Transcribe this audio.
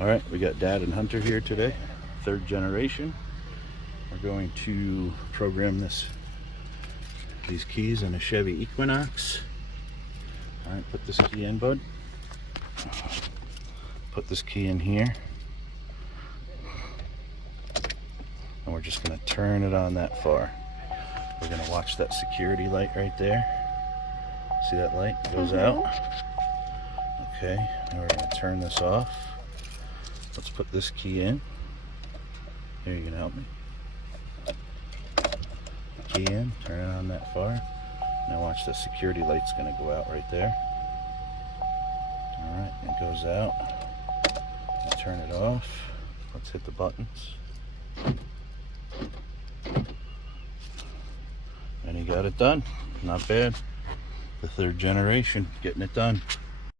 All right, we got Dad and Hunter here today, third generation. We're going to program these keys in a Chevy Equinox. All right, put this key in, bud. Put this key in here. And we're just gonna turn it on that far. We're gonna watch that security light right there. See that light? It goes out. Okay, and we're gonna turn this off. Let's put this key in. Here, you can help me. Key in, turn it on that far. Now watch the security light's gonna go out right there. Alright, it goes out. I'll turn it off. Let's hit the buttons. And he got it done. Not bad. The third generation, getting it done.